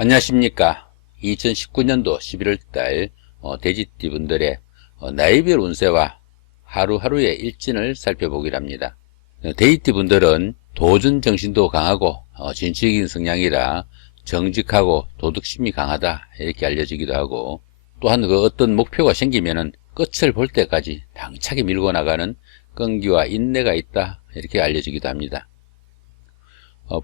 안녕하십니까. 2019년도 11월달 돼지띠분들의 나이별 운세와 하루하루의 일진을 살펴보기로 합니다. 돼지띠분들은 도전 정신도 강하고 진취적인 성향이라 정직하고 도덕심이 강하다 이렇게 알려지기도 하고, 또한 그 어떤 목표가 생기면은 끝을 볼 때까지 당차게 밀고 나가는 끈기와 인내가 있다 이렇게 알려지기도 합니다.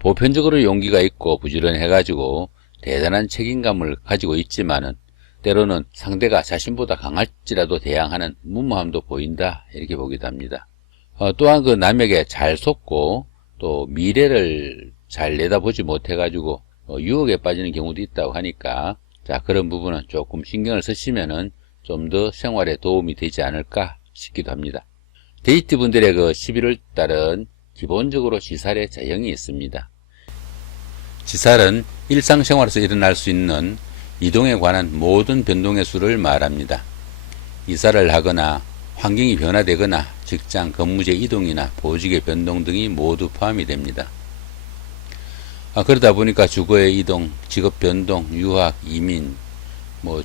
보편적으로 용기가 있고 부지런해가지고 대단한 책임감을 가지고 있지만은 때로는 상대가 자신보다 강할지라도 대항하는 무모함도 보인다 이렇게 보기도 합니다. 또한 그 남에게 잘 속고 또 미래를 잘 내다보지 못해가지고 유혹에 빠지는 경우도 있다고 하니까, 자, 그런 부분은 조금 신경을 쓰시면은 좀 더 생활에 도움이 되지 않을까 싶기도 합니다. 데이트분들의 그 11월 달은 기본적으로 지살의 자형이 있습니다. 지살은 일상생활에서 일어날 수 있는 이동에 관한 모든 변동의 수를 말합니다. 이사를 하거나 환경이 변화되거나 직장, 근무제 이동이나 보직의 변동 등이 모두 포함이 됩니다. 그러다 보니까 주거의 이동, 직업 변동, 유학, 이민,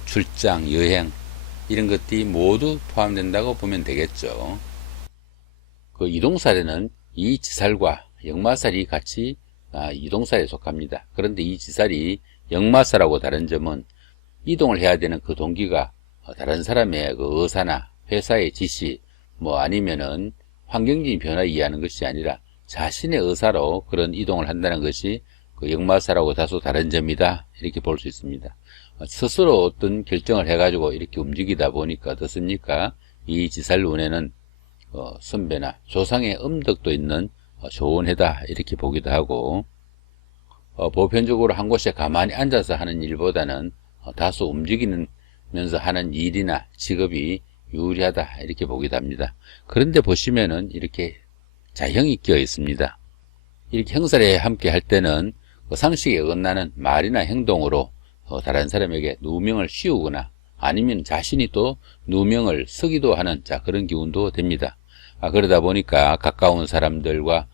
출장, 여행 이런 것들이 모두 포함된다고 보면 되겠죠. 그 이동살에는 이 지살과 역마살이 같이 이동살에 속합니다. 그런데 이 지살이 역마살하고 다른 점은 이동을 해야 되는 그 동기가 다른 사람의 그 의사나 회사의 지시 아니면은 환경적인 변화에 의하는 것이 아니라 자신의 의사로 그런 이동을 한다는 것이 그 역마살하고 다소 다른 점이다 이렇게 볼 수 있습니다. 스스로 어떤 결정을 해가지고 이렇게 움직이다 보니까 어떻습니까? 이 지살 운에는 선배나 조상의 음덕도 있는 좋은 해다 이렇게 보기도 하고, 보편적으로 한 곳에 가만히 앉아서 하는 일보다는 다소 움직이면서 하는 일이나 직업이 유리하다 이렇게 보기도 합니다. 그런데 보시면은 이렇게 자형이 끼어 있습니다. 이렇게 형살에 함께 할 때는 상식에 어긋나는 말이나 행동으로 다른 사람에게 누명을 씌우거나 아니면 자신이 또 누명을 쓰기도 하는 그런 기운도 됩니다. 그러다 보니까 가까운 사람들과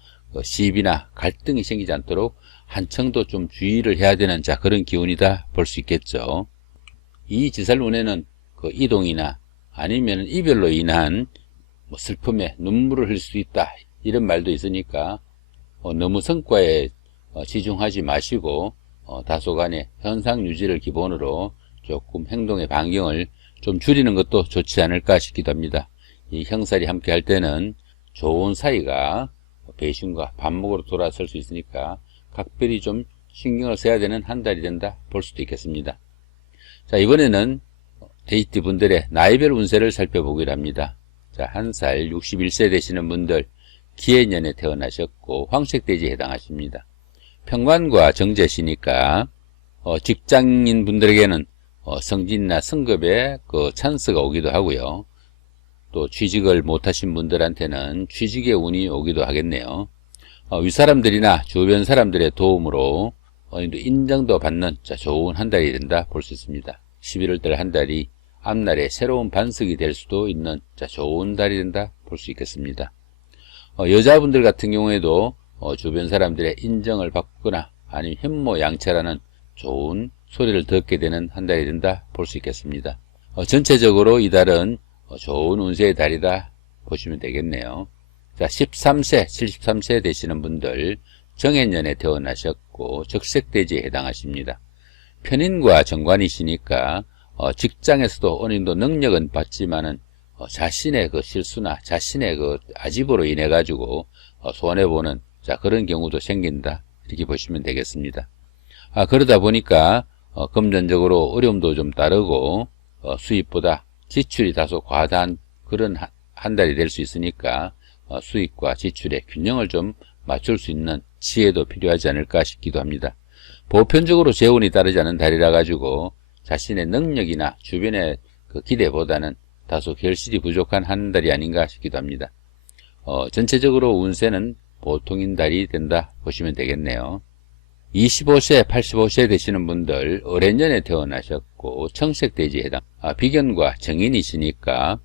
시비나 갈등이 생기지 않도록 한층 더 좀 주의를 해야 되는 그런 기운이다 볼 수 있겠죠. 이 지살운에는 그 이동이나 아니면 이별로 인한 슬픔에 눈물을 흘릴 수 있다 이런 말도 있으니까 너무 성과에 치중하지 마시고 다소간의 현상 유지를 기본으로 조금 행동의 반경을 좀 줄이는 것도 좋지 않을까 싶기도 합니다. 이 형살이 함께 할 때는 좋은 사이가 배신과 반목으로 돌아설 수 있으니까 각별히 좀 신경을 써야 되는 한 달이 된다 볼 수도 있겠습니다. 자, 이번에는 데이트 분들의 나이별 운세를 살펴보기로 합니다. 자, 한 살 61세 되시는 분들 기해년에 태어나셨고 황색돼지에 해당하십니다. 평관과 정제시니까 직장인 분들에게는 승진이나 승급에 그 찬스가 오기도 하고요. 또 취직을 못하신 분들한테는 취직의 운이 오기도 하겠네요. 윗사람들이나 주변 사람들의 도움으로 인정도 받는 좋은 한 달이 된다 볼 수 있습니다. 11월달 한 달이 앞날에 새로운 반석이 될 수도 있는 좋은 달이 된다 볼 수 있겠습니다. 여자분들 같은 경우에도 주변 사람들의 인정을 받거나 아니면 현모양처라는 좋은 소리를 듣게 되는 한 달이 된다 볼 수 있겠습니다. 전체적으로 이 달은 좋은 운세의 달이다 보시면 되겠네요. 자, 13세, 73세 되시는 분들 정해년에 태어나셨고 적색돼지에 해당하십니다. 편인과 정관이시니까 직장에서도 어느 정도 능력은 받지만은 자신의 그 실수나 자신의 그 아집으로 인해 가지고 손해보는 그런 경우도 생긴다 이렇게 보시면 되겠습니다. 그러다 보니까 금전적으로 어려움도 좀 따르고 수입보다 지출이 다소 과다한 그런 한 달이 될 수 있으니까 수입과 지출의 균형을 좀 맞출 수 있는 지혜도 필요하지 않을까 싶기도 합니다. 보편적으로 재운이 따르지 않은 달이라 가지고 자신의 능력이나 주변의 그 기대보다는 다소 결실이 부족한 한 달이 아닌가 싶기도 합니다. 전체적으로 운세는 보통인 달이 된다 보시면 되겠네요. 25세, 85세 되시는 분들 을해년에 태어나셨고 청색돼지에 해당 비견과 정인이시니까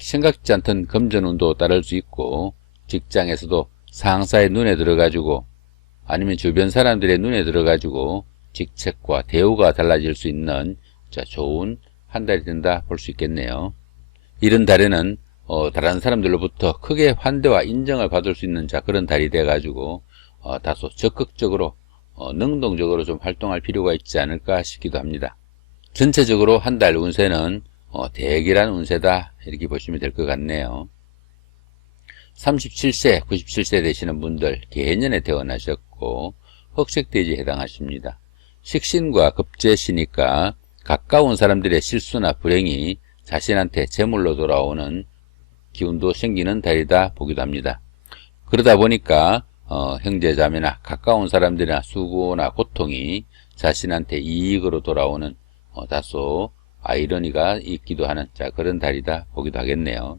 생각지 않던 금전운도 따를 수 있고 직장에서도 상사의 눈에 들어가지고 아니면 주변 사람들의 눈에 들어가지고 직책과 대우가 달라질 수 있는 좋은 한 달이 된다 볼 수 있겠네요. 이런 달에는 다른 사람들로부터 크게 환대와 인정을 받을 수 있는 그런 달이 돼 가지고 다소 적극적으로 능동적으로 좀 활동할 필요가 있지 않을까 싶기도 합니다. 전체적으로 한 달 운세는 대길한 운세다 이렇게 보시면 될 것 같네요. 37세, 97세 되시는 분들 개해년에 태어나셨고 흑색돼지에 해당하십니다. 식신과 급제시니까 가까운 사람들의 실수나 불행이 자신한테 재물로 돌아오는 기운도 생기는 달이다 보기도 합니다. 그러다 보니까 형제자매나 가까운 사람들이나 수고나 고통이 자신한테 이익으로 돌아오는 다소 아이러니가 있기도 하는 그런 달이다 보기도 하겠네요.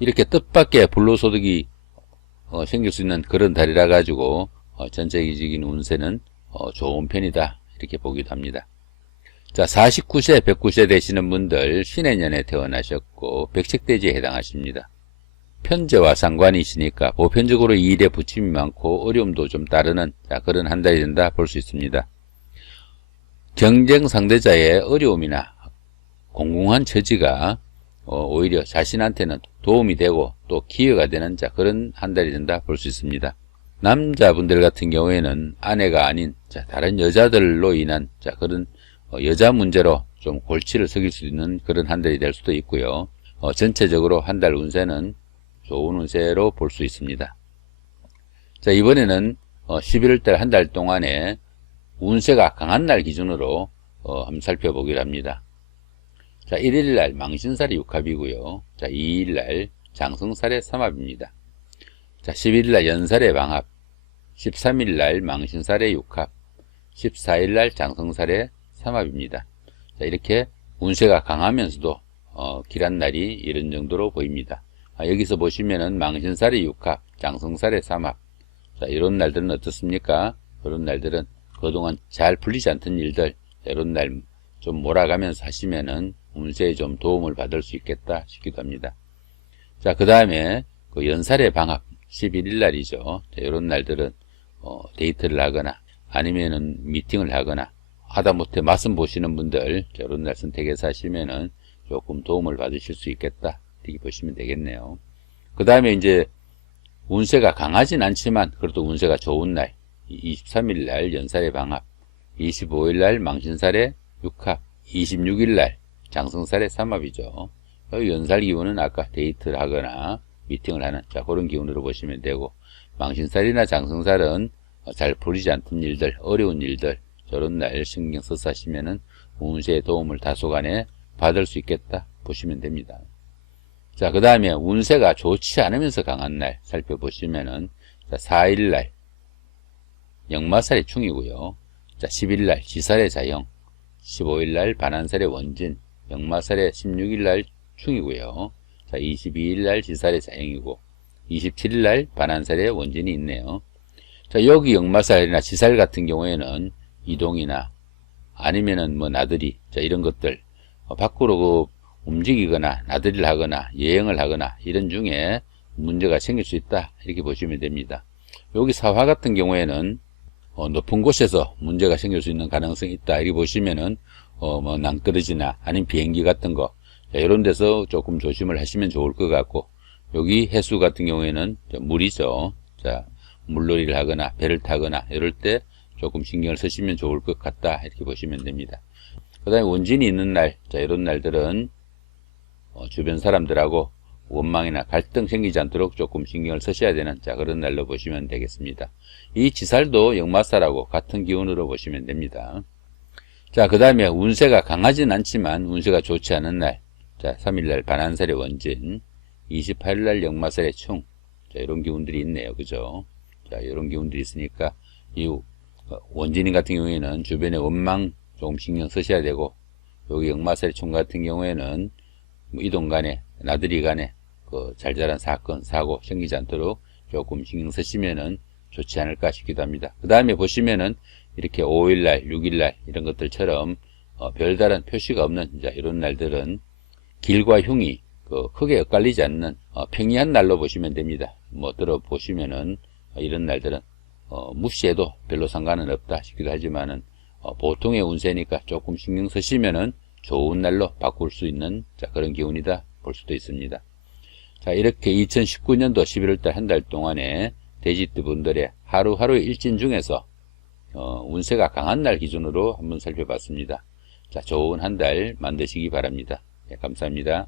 이렇게 뜻밖의 불로소득이 생길 수 있는 그런 달이라 가지고 전체적인 운세는 좋은 편이다 이렇게 보기도 합니다. 49세, 109세 되시는 분들 신해년에 태어나셨고 백색돼지에 해당하십니다. 편제와 상관이시니까 보편적으로 일에 부침이 많고 어려움도 좀 따르는 그런 한 달이 된다 볼 수 있습니다. 경쟁 상대자의 어려움이나 공공한 처지가 오히려 자신한테는 도움이 되고 또 기회가 되는 그런 한 달이 된다 볼 수 있습니다. 남자분들 같은 경우에는 아내가 아닌 다른 여자들로 인한 그런 여자 문제로 좀 골치를 썩일 수 있는 그런 한 달이 될 수도 있고요. 전체적으로 한 달 운세는 좋은 운세로 볼 수 있습니다. 이번에는 11월달 한 달 동안에 운세가 강한 날 기준으로 한번 살펴보기로 합니다. 1일날 망신살이 육합이고요. 2일날 장성살의 삼합입니다. 11일날 연살의 방합, 13일날 망신살의 육합, 14일날 장성살의 삼합입니다. 이렇게 운세가 강하면서도 길한 날이 이런 정도로 보입니다. 여기서 보시면은 망신살의 육합, 장성살의 삼합. 이런 날들은 어떻습니까? 이런 날들은 그동안 잘 풀리지 않던 일들, 이런 날 좀 몰아가면서 하시면은 운세에 좀 도움을 받을 수 있겠다 싶기도 합니다. 그 다음에 그 연살의 방합, 11일 날이죠. 이런 날들은 데이트를 하거나 아니면은 미팅을 하거나 하다못해 맛은 보시는 분들 이런 날 선택해서 하시면은 조금 도움을 받으실 수 있겠다 이렇게 보시면 되겠네요. 그 다음에 이제 운세가 강하진 않지만 그래도 운세가 좋은 날 23일 날 연살의 방합, 25일 날 망신살의 육합, 26일 날 장성살의 삼합이죠. 연살 기운은 아까 데이트를 하거나 미팅을 하는 그런 기운으로 보시면 되고, 망신살이나 장성살은 잘 풀리지 않던 일들, 어려운 일들 저런 날 신경 써서 하시면은 운세의 도움을 다소간에 받을 수 있겠다 보시면 됩니다. 그 다음에 운세가 좋지 않으면서 강한 날 살펴보시면은 4일날 역마살의 충이고요. 10일날 지살의 자영, 15일날 반한살의 원진, 역마살의 16일날 충이고요. 22일날 지살의 자영이고 27일날 반한살의 원진이 있네요. 여기 역마살이나 지살 같은 경우에는 이동이나 아니면은 나들이 이런 것들 밖으로 움직이거나 나들이를 하거나 여행을 하거나 이런 중에 문제가 생길 수 있다 이렇게 보시면 됩니다. 여기 사화 같은 경우에는 높은 곳에서 문제가 생길 수 있는 가능성이 있다 이렇게 보시면은 낭떠러지나 아니면 비행기 같은 거 이런 데서 조금 조심을 하시면 좋을 것 같고, 여기 해수 같은 경우에는 물이죠. 물놀이를 하거나 배를 타거나 이럴 때 조금 신경을 쓰시면 좋을 것 같다 이렇게 보시면 됩니다. 그 다음에 원진이 있는 날, 이런 날들은 주변 사람들하고 원망이나 갈등 생기지 않도록 조금 신경을 쓰셔야 되는 그런 날로 보시면 되겠습니다. 이 지살도 역마살하고 같은 기운으로 보시면 됩니다. 그 다음에 운세가 강하진 않지만 운세가 좋지 않은 날, 3일날 반한살의 원진, 28일날 역마살의 충, 이런 기운들이 있네요. 그죠? 이런 기운들이 있으니까 이 원진인 같은 경우에는 주변에 원망 조금 신경 쓰셔야 되고, 여기 역마살의 충 같은 경우에는 이동 간에 나들이 간에 잘 자란 사건 사고 생기지 않도록 조금 신경 쓰시면은 좋지 않을까 싶기도 합니다. 그 다음에 보시면은 이렇게 5일날 6일날 이런 것들처럼 별다른 표시가 없는 이런 날들은 길과 흉이 크게 엇갈리지 않는 평이한 날로 보시면 됩니다. 들어보시면은 이런 날들은 무시해도 별로 상관은 없다 싶기도 하지만은 보통의 운세니까 조금 신경 쓰시면은 좋은 날로 바꿀 수 있는 그런 기운이다 볼 수도 있습니다. 자, 이렇게 2019년도 11월달 한 달 동안에 돼지띠 분들의 하루하루의 일진 중에서 운세가 강한 날 기준으로 한번 살펴봤습니다. 자, 좋은 한 달 만드시기 바랍니다. 네, 감사합니다.